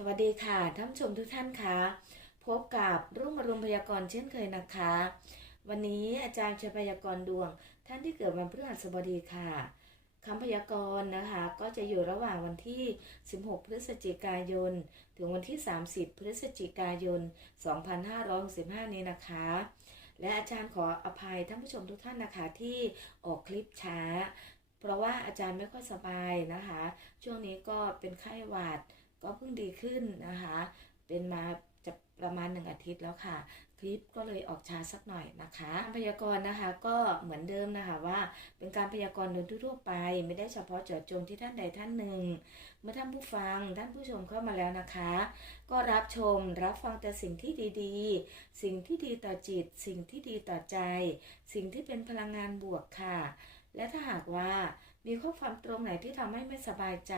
สวัสดีค่ะท่านผู้ชมทุกท่านคะพบกับรุ่งอรุณพยากรณ์เช่นเคยนะคะ วันนี้อาจารย์จะพยากรณ์ดวง ท่านที่เกิดวันพฤหัสบดีค่ะคำพยากรณ์นะคะ ก็จะอยู่ระหว่างวันที่ 16 พฤศจิกายน ถึงวันที่ 30 พฤศจิกายน 2565 นี้นะคะ และอาจารย์ขออภัยท่านผู้ชมทุกท่านนะคะที่ออกคลิปช้า เพราะว่าอาจารย์ไม่ค่อยสบายนะคะ ช่วงนี้ก็เป็นไข้หวัด ก็เพิ่งดีขึ้นนะคะ เป็นมาจะประมาณหนึ่งอาทิตย์แล้วค่ะ คลิปก็เลยออกช้าสักหน่อยนะคะการพยากรณ์นะคะก็เหมือนเดิมนะคะว่าเป็นการพยากรณ์โดยทั่วไป ไม่ได้เฉพาะเจาะจงที่ท่านใดท่านหนึ่ง เมื่อท่านผู้ฟังท่านผู้ชมเข้ามาแล้วนะคะ ก็รับชมรับฟังแต่สิ่งที่ดีๆ สิ่งที่ดีต่อจิต สิ่งที่ดีต่อใจ สิ่งที่เป็นพลังงานบวกค่ะ และถ้าหากว่า มีข้อความตรงไหนที่ทำให้ไม่สบายใจ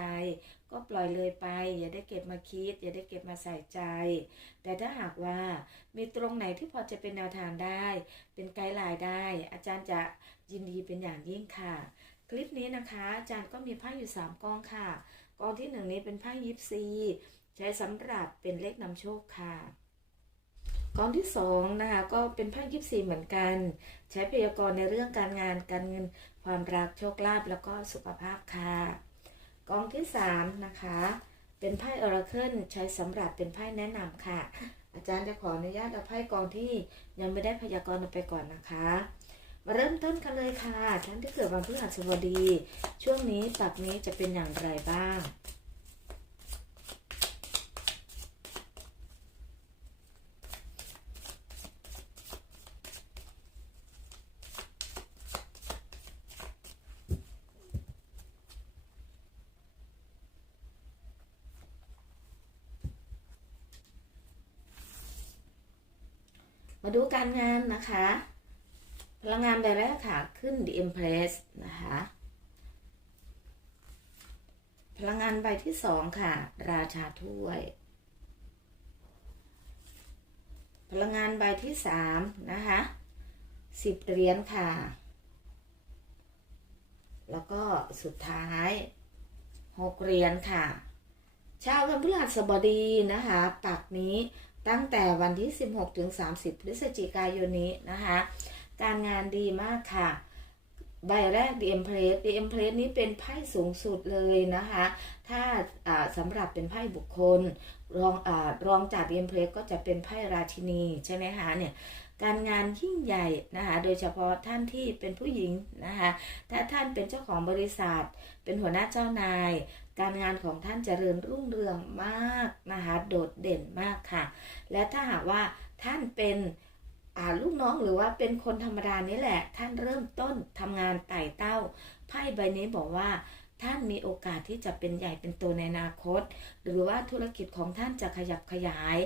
ก็ปล่อยเลยไป อย่าได้เก็บมาคิด อย่าได้เก็บมาใส่ใจ แต่ถ้าหากว่ามีตรงไหนที่พอจะเป็นแนวทางได้ เป็นไกด์ไลน์ได้ อาจารย์จะยินดีเป็นอย่างยิ่งค่ะ คลิปนี้นะคะ อาจารย์ก็มีไพ่อยู่ 3กองค่ะกองที่หนึ่งนี้เป็นไพ่ยิปซีใช้สำหรับเป็นเลขนำโชคค่ะกองที่สองนะคะก็เป็นไพ่ยิปซีเหมือนกัน ใช้พยากรณ์ในเรื่องการงานการเงิน ความรักโชคลาภแล้วก็สุขภาพค่ะกองที่ 3 นะคะ เป็นไพ่ออร์เคิลใช้สำหรับเป็นไพ่แนะนำค่ะ อาจารย์จะขออนุญาตเอาไพ่กองที่ยังไม่ได้พยากรณ์ไปก่อนนะคะ มาเริ่มต้นกันเลยค่ะท่านที่เกิดวันพฤหัสบดี ช่วงนี้ปักนี้จะเป็นอย่างไรบ้าง มาดูการงานนะคะ พลังงานใบแรกค่ะ ขึ้น The Empress นะคะ พลังงานใบที่สองค่ะ ราชาถ้วย พลังงานใบที่สามนะคะสิบเหรียญค่ะ แล้วก็สุดท้ายหกเหรียญค่ะ ชาววันพฤหัสบดีนะคะปักนี้ ตั้งแต่วันที่ 16ถึง30 พฤศจิกายนนี้นะคะ การงานดีมากค่ะ ใบแรก The Empress The Empress นี้เป็นไพ่สูงสุดเลยนะคะ ถ้าสำหรับเป็นไพ่บุคคล รองอรองจาก The Empress ก็จะเป็นไพ่ราชินีใช่ไหมคะเนี่ยการงานยิ่งใหญ่นะคะ โดยเฉพาะท่านที่เป็นผู้หญิงนะคะ ถ้าท่านเป็นเจ้าของบริษัท เป็นหัวหน้าเจ้านาย การงานของท่านเจริญรุ่งเรืองมากนะคะโดดเด่นมากค่ะ และถ้าหากว่าท่านเป็นลูกน้องหรือว่าเป็นคนธรรมดานี่แหละ ท่านเริ่มต้นทำงานไต่เต้าไพ่ใบนี้บอกว่าท่านมีโอกาสที่จะเป็นใหญ่เป็นโตในอนาคต หรือว่าธุรกิจของท่านจะขยับขยาย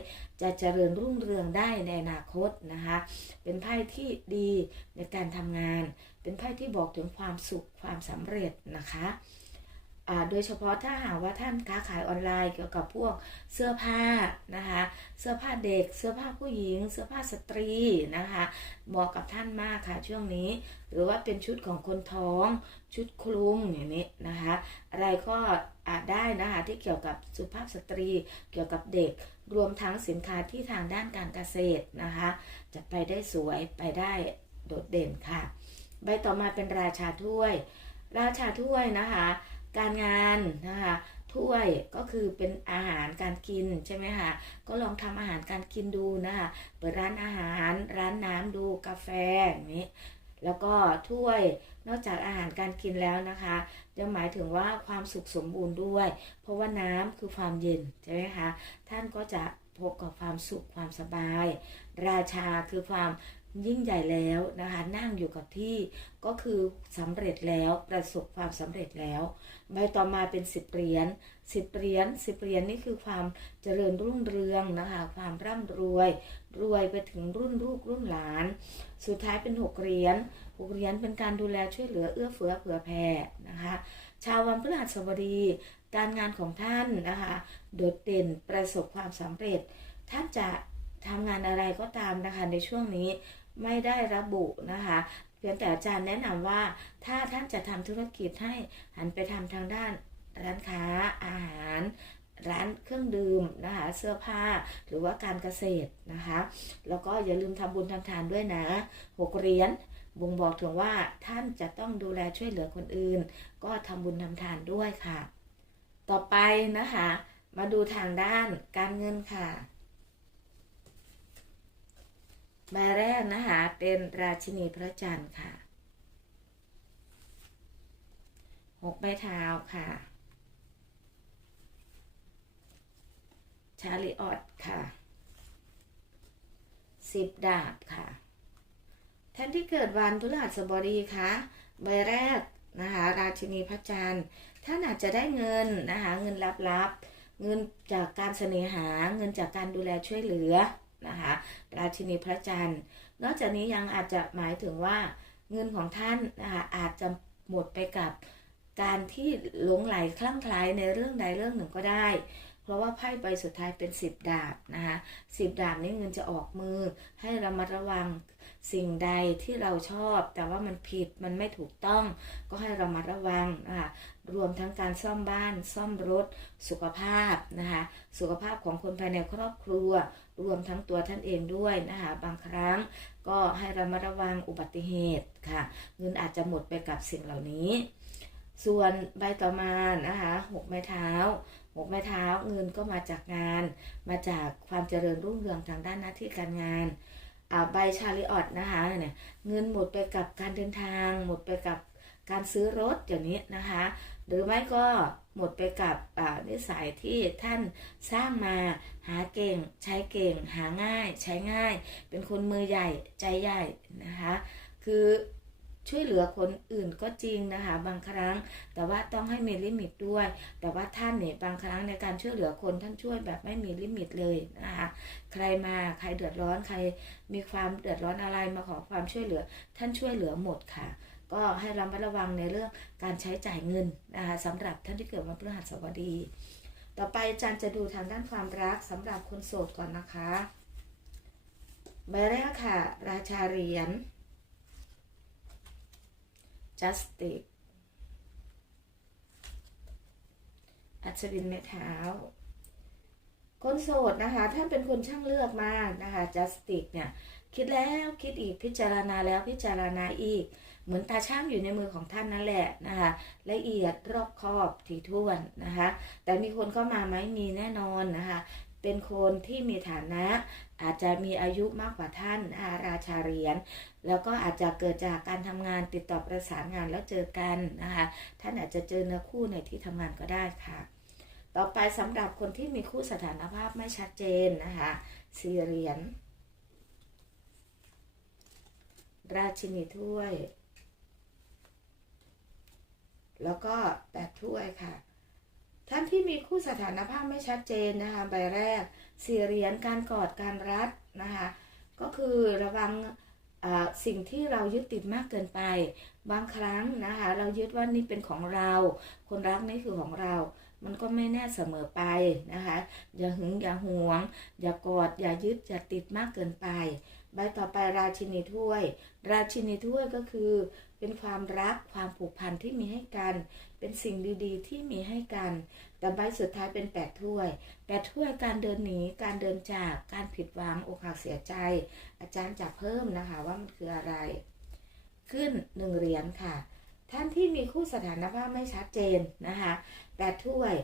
จะเจริญรุ่งเรืองได้ในอนาคตนะคะ เป็นไพ่ที่ดีในการทำงาน เป็นไพ่ที่บอกถึงความสุขความสำเร็จนะคะ โดยเฉพาะถ้าหากว่าท่านค้าขายออนไลน์เกี่ยวกับพวกเสื้อผ้านะคะเสื้อผ้าเด็ก เสื้อผ้าผู้หญิง เสื้อผ้าสตรีนะคะเหมาะกับท่านมากค่ะช่วงนี้ หรือว่าเป็นชุดของคนท้อง ชุดคลุมอย่างนี้นะคะอะไรก็อาจได้นะคะที่เกี่ยวกับสุภาพสตรี เกี่ยวกับเด็กรวมทั้งสินค้าที่ทางด้านการเกษตรนะคะจะไปได้สวยไปได้โดดเด่นค่ะ ใบต่อมาเป็นราชาถ้วย ราชาถ้วยนะคะ การงานนะคะถ้วยก็คือเป็นอาหารการกินใช่ไหมคะก็ลองทำอาหารการกินดูนะคะเปิดร้านอาหารร้านน้ำดูกาแฟอย่างนี้แล้วก็ถ้วยนอกจากอาหารการกินแล้วนะคะยังหมายถึงว่าความสุขสมบูรณ์ด้วย เพราะว่าน้ำคือความเย็นใช่ไหมคะท่านก็จะพบกับความสุขความสบาย ราชาคือความ ยิ่งใหญ่แล้วนะคะ นั่งอยู่กับที่ก็คือสำเร็จแล้วประสบความสำเร็จแล้ว ใบต่อมาเป็นสิบเหรียญสิบเหรียญสิบเหรียญนี่คือความเจริญรุ่งเรืองนะคะ ความร่ำรวย รวยไปถึงรุ่นลูกรุ่นหลาน สุดท้ายเป็นหกเหรียญหกเหรียญเป็นการดูแลช่วยเหลือเอื้อเฟื้อเผื่อแผ่นะคะ ชาววันพฤหัสบดีการงานของท่านนะคะ โดดเด่นประสบความสำเร็จ ท่านจะทำงานอะไรก็ตามนะคะในช่วงนี้ ไม่ได้ระบุนะคะเพียงแต่อาจารย์แนะนำว่าถ้าท่านจะทำธุรกิจให้หันไปทำทางด้านร้านค้าอาหาร ร้านเครื่องดื่มนะคะเสื้อผ้าหรือว่าการเกษตรนะคะ แล้วก็อย่าลืมทำบุญทำทานด้วยนะหกเหรียญบ่งบอกถึงว่าท่านจะต้องดูแลช่วยเหลือคนอื่น ก็ทำบุญทำทานด้วยค่ะ ต่อไปนะคะ มาดูทางด้านการเงินค่ะ ใบแรกนะคะเป็นราชินีพระจันทร์ค่ะหกไม้เท้าค่ะ ชาลิออตค่ะสิบดาบค่ะ ท่านที่เกิดวันพฤหัสบดีคะใบแรกนะคะราชินีพระจันทร์ท่านอาจจะได้เงินนะคะเงินลับๆ เงินจากการเสน่หาเงินจากการดูแลช่วยเหลือ นะคะราชินีพระจันทร์ นอกจากนี้ยังอาจจะหมายถึงว่าเงินของท่านนะคะอาจจะหมดไปกับการที่หลงไหลคลั่งไคล้ในเรื่องใดเรื่องหนึ่งก็ได้ เพราะว่าไพ่ใบสุดท้ายเป็นสิบดาบนะคะสิบดาบนี้เงินจะออกมือให้ระมัดระวัง สิ่งใดที่เราชอบ แต่ว่ามันผิดมันไม่ถูกต้อง ก็ให้เระมัดระวังนะคะรวมทั้งการซ่อมบ้าน ซ่อมรถ สุขภาพนะคะสุขภาพของคนภายในครอบครัว รวมทั้งตัวท่านเองด้วยนะคะบางครั้งก็ให้เระมัดระวังอุบัติเหตุค่ะ เงินอาจจะหมดไปกับสิ่งเหล่านี้ ส่วนใบต่อมานะคะหกไม้เท้าหกไม้เท้าเงินก็มาจากงาน มาจากความเจริญรุ่งเรืองทางด้านหน้าที่การงาน ใบชาลิออตนะคะเนี่ยเงินหมดไปกับการเดินทาง หมดไปกับการซื้อรถอย่างนี้นะคะ หรือไม่ก็หมดไปกับนิสัยที่ท่านสร้างมาหาเก่ง ใช้เก่ง หาง่าย ใช้ง่าย เป็นคนมือใหญ่ใจใหญ่นะคะ คือ ช่วยเหลือคนอื่นก็จริงนะคะบางครั้ง แต่ว่าต้องให้มีลิมิตด้วย แต่ว่าท่านเนี่ยบางครั้งในการช่วยเหลือคนท่านช่วยแบบไม่มีลิมิตเลยนะคะใครมาใครเดือดร้อนใครมีความเดือดร้อนอะไรมาขอความช่วยเหลือ ท่านช่วยเหลือหมดค่ะ ก็ให้ระมัดระวังในเรื่องการใช้จ่ายเงินนะคะสำหรับท่านที่เกิดวันพฤหัสบดี ต่อไปอาจารย์จะดูทางด้านความรักสำหรับคนโสดก่อนนะคะใบแรกค่ะ ราชาเหรียญ justice อัศวินเมท้าคนโสดนะคะถ้านเป็นคนช่างเลือกมากนะคะ justice เนี่ย คิดแล้วคิดอีกพิจารณาแล้วพิจารณาอีก เหมือนตาช่างอยู่ในมือของท่านนั่นแหละนะคะละเอียดรอบคอบถี่ถ้วนนะคะ แต่มีคนเข้ามาไหมมีแน่นอนนะคะ เป็นคนที่มีฐานะอาจจะมีอายุมากกว่าท่านนะคะราชาเหรียญแล้วก็อาจจะเกิดจากการทำงานติดต่อประสานงานแล้วเจอกันนะคะท่านอาจจะเจอเนื้อคู่ในที่ทำงานก็ได้ค่ะ ต่อไปสำหรับคนที่มีคู่สถานภาพไม่ชัดเจนนะคะสี่เหรียญราชินีถ้วย แล้วก็แปดถ้วยค่ะ ท่านที่มีคู่สถานภาพไม่ชัดเจนนะคะใบแรกสี่เหรียญการกอดการรัดนะคะก็คือระวังสิ่งที่เรายึดติดมากเกินไป บางครั้งนะคะเรายึดว่านี่เป็นของเรา คนรักนี่คือของเรา มันก็ไม่แน่เสมอไปนะคะอย่าหึงอย่าหวง อย่ากอดอย่ายึดอย่าติดมากเกินไป ใบต่อไปราชินีถ้วย ราชินีถ้วยก็คือ เป็นความรักความผูกพันที่มีให้กัน เป็นสิ่งดีๆ ที่มีให้กัน แต่ใบสุดท้ายเป็นแปดถ้วยแปดถ้วยการเดินหนีการเดินจากการผิดหวังอกหักเสียใจ อาจารย์จะเพิ่มนะคะว่ามันคืออะไร ขึ้นหนึ่งเหรียญค่ะ ท่านที่มีคู่สถานภาพไม่ชัดเจนนะคะแปดถ้วย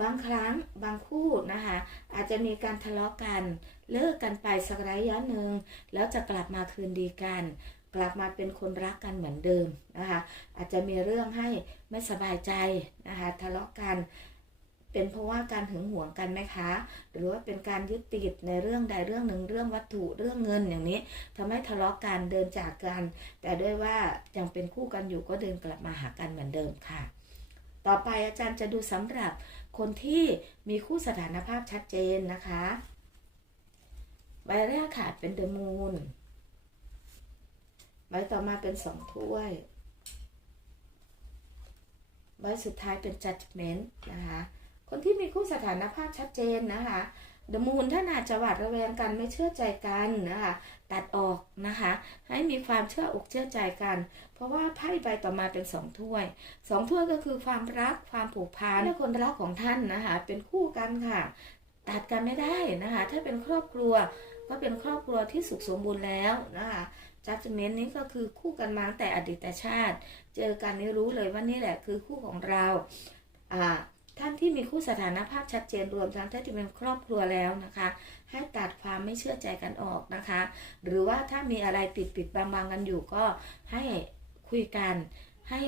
บางครั้งบางคู่นะคะอาจจะมีการทะเลาะกัน เลิกกันไปสักระยะหนึ่งแล้วจะกลับมาคืนดีกัน กลับมาเป็นคนรักกันเหมือนเดิมนะคะอาจจะมีเรื่องให้ไม่สบายใจนะคะทะเลาะกัน เป็นเพราะว่าการหึงหวงกันไหมคะ หรือว่าเป็นการยึดติดในเรื่องใดเรื่องหนึ่งเรื่องวัตถุเรื่องเงินอย่างนี้ทำให้ทะเลาะกันเดินจากกัน แต่ด้วยว่ายังเป็นคู่กันอยู่ก็เดินกลับมาหากันเหมือนเดิมค่ะ ต่อไปอาจารย์จะดูสำหรับ คนที่มีคู่สถานภาพชัดเจนนะคะใบแรกค่ะเป็นเดอะมูนใบต่อมาเป็นสองถ้วย ใบสุดท้ายเป็นจัดเมนต์นะคะ คนที่มีคู่สถานภาพชัดเจนนะคะ เดมูนท่านอาจจะหวาดระแวงกันไม่เชื่อใจกันนะคะตัดออกนะคะ ให้มีความเชื่ออกเชื่อใจกัน เพราะว่าไพ่ใบต่อมาเป็นสองถ้วยสองถ้วยก็คือความรักความผูกพันและคนรักของท่านนะคะ เป็นคู่กันค่ะ ตัดกันไม่ได้นะคะ ถ้าเป็นครอบครัวก็เป็นครอบครัวที่สุขสมบูรณ์แล้วนะคะจัดเมนนี้ก็คือคู่กันมาแต่อดีตชาติ เจอกันนี่รู้เลยว่านี่แหละคือคู่ของเราอ่า ท่านที่มีคู่สถานภาพชัดเจนรวมทั้งท่านที่เป็นครอบครัวแล้วนะคะ ให้ตัดความไม่เชื่อใจกันออกนะคะ หรือว่าถ้ามีอะไรปิดปิดบางบางๆกันอยู่ก็ให้คุยกันให้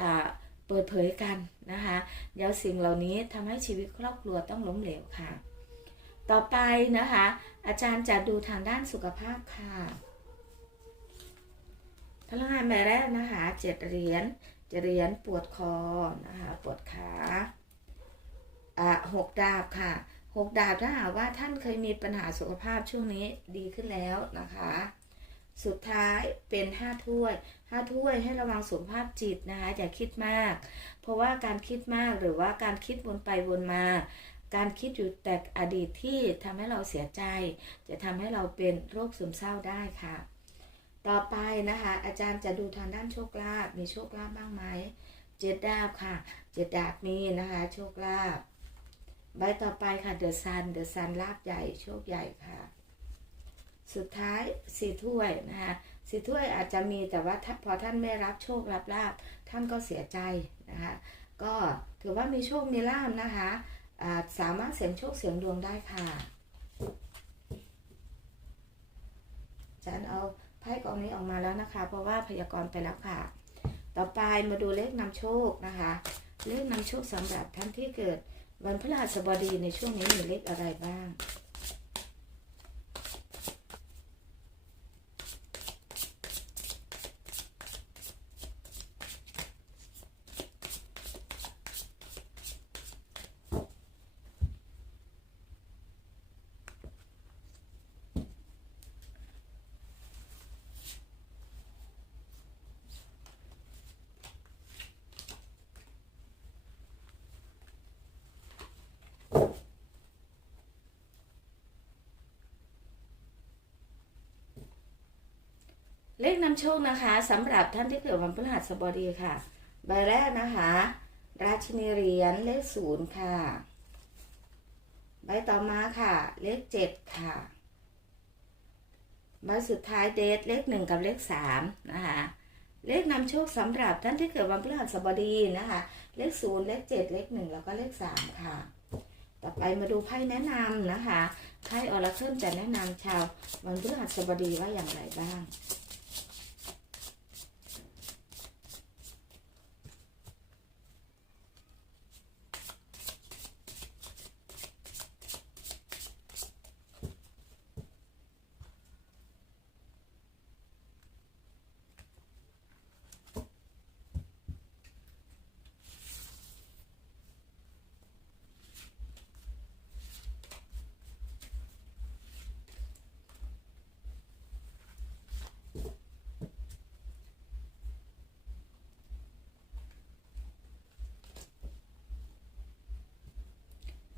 อ่าเปิดเผยกันนะคะเดี๋ยวสิ่งเหล่านี้ทำให้ชีวิตครอบครัวต้องล้มเหลวค่ะ ต่อไปนะคะ อาจารย์จะดูทางด้านสุขภาพค่ะพลังงานแบบแรกนะคะเจ็ดเหรียญเจ็ดเหรียญปวดคอนะคะปวดขา หกดาบค่ะหกดาบถ้าหากว่าท่านเคยมีปัญหาสุขภาพช่วงนี้ดีขึ้นแล้วนะคะ สุดท้ายเป็นห้าถ้วยห้าถ้วยให้ระวังสุขภาพจิตนะคะอย่าคิดมาก เพราะว่าการคิดมากหรือว่าการคิดวนไปวนมา การคิดอยู่แต่อดีตที่ทำให้เราเสียใจ จะทำให้เราเป็นโรคซึมเศร้าได้ค่ะ ต่อไปนะคะ อาจารย์จะดูทางด้านโชคลาภมีโชคลาภบ้างไหมเจ็ดดาบค่ะเจ็ดดาบมีนะคะ โชคลาภ ใบต่อไปค่ะเดอะซันเดอะซันลาบใหญ่โชคใหญ่ค่ะ สุดท้ายสี่ถ้วยนะคะสี่ถ้วยอาจจะมีแต่ว่าถ้าพอท่านไม่รับโชครับลาบท่านก็เสียใจนะคะ ก็ถือว่ามีโชคมีลาบนะคะสามารถเสี่ยงโชคเสี่ยงดวงได้ค่ะอาจารย์เอาไพ่กองนี้ออกมาแล้วนะคะ เพราะว่าพยากรณ์ไปแล้วค่ะ ต่อไปมาดูเลขนำโชคนะคะ เลขนำโชคสำหรับท่านที่เกิด วันพฤหัสบดีในช่วงนี้มีเลขอะไรบ้าง เลขนำโชคนะคะสำหรับท่านที่เกิดวันพฤหัสบดีค่ะใบแรกนะคะ ราชินีเหรียญเลขศูนย์ค่ะ ใบต่อมาค่ะ เลขเจ็ดค่ะ ใบสุดท้ายเดทเลขหนึ่งกับเลขสามนะคะ เลขนำโชคสำหรับท่านที่เกิดวันพฤหัสบดีนะคะ เลขศูนย์เลขเจ็ดเลขหนึ่งแล้วก็เลขสามค่ะ ต่อไปมาดูไพ่แนะนำนะคะไพ่ออราเคิลจะแนะนำชาววันพฤหัสบดีว่าอย่างไรบ้าง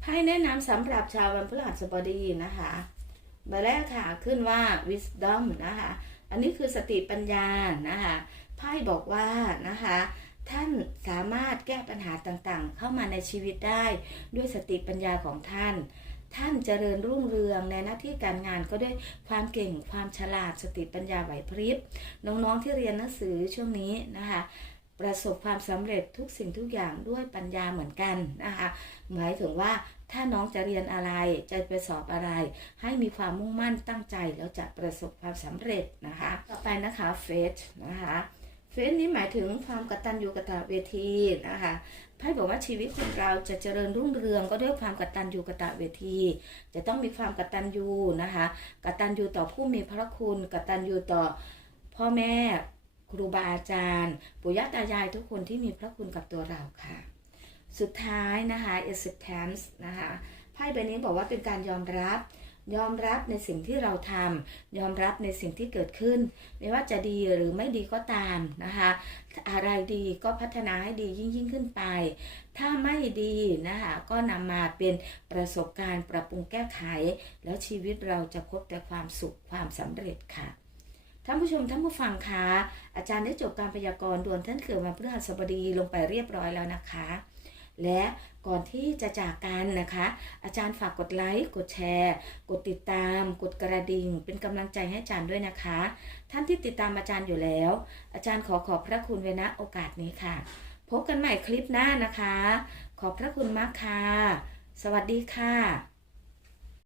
ไพ่แนะนำสำหรับชาววันพฤหัสบดีนะคะใบแรกค่ะขึ้นว่า wisdom นะคะ อันนี้คือสติปัญญานะคะ ไพ่บอกว่านะคะท่านสามารถแก้ปัญหาต่างๆ เข้ามาในชีวิตได้ด้วยสติปัญญาของท่าน ท่านเจริญรุ่งเรืองในหน้าที่การงานก็ด้วยความเก่งความฉลาดสติปัญญาไหวพริบ น้องๆที่เรียนหนังสือช่วงนี้นะคะ ประสบความสำเร็จทุกสิ่งทุกอย่างด้วยปัญญาเหมือนกันนะคะหมายถึงว่า ถ้าน้องจะเรียนอะไรจะไปสอบอะไร ให้มีความมุ่งมั่นตั้งใจแล้วจะประสบความสำเร็จนะคะ ต่อไปนะคะเฟสนะคะเฟสนี้หมายถึงความกตัญญูกตเวทีนะคะไพ่บอกว่าชีวิตของเราจะเจริญรุ่งเรืองก็ด้วยความกตัญญูกตเวที จะต้องมีความกตัญญูนะคะกตัญญูต่อผู้มีพระคุณกตัญญูต่อพ่อแม่ครูบาอาจารย์ ปู่ย่าตายายทุกคนที่มีพระคุณกับตัวเราค่ะ สุดท้ายนะคะ acceptance นะคะไพ่ใบนี้บอกว่าเป็นการยอมรับ ยอมรับในสิ่งที่เราทำยอมรับในสิ่งที่เกิดขึ้น ไม่ว่าจะดีหรือไม่ดีก็ตามนะคะอะไรดีก็พัฒนาให้ดียิ่งยิ่งขึ้นไป ถ้าไม่ดีนะคะก็นำมาเป็นประสบการณ์ปรับปรุงแก้ไข แล้วชีวิตเราจะพบแต่ความสุขความสำเร็จค่ะท่านผู้ชมท่านผู้ฟังคะอาจารย์ได้จบการพยากรณ์ดวงท่านเกิดวันพฤหัสบดีลงไปเรียบร้อยแล้วนะคะ และก่อนที่จะจากกันนะคะ อาจารย์ฝากกดไลค์ กดแชร์ กดติดตาม กดกระดิ่ง เป็นกำลังใจให้อาจารย์ด้วยนะคะ ท่านที่ติดตามอาจารย์อยู่แล้ว อาจารย์ขอขอบพระคุณไว้ณโอกาสนี้ค่ะ พบกันใหม่คลิปหน้านะคะ ขอบพระคุณมากค่ะ สวัสดีค่ะ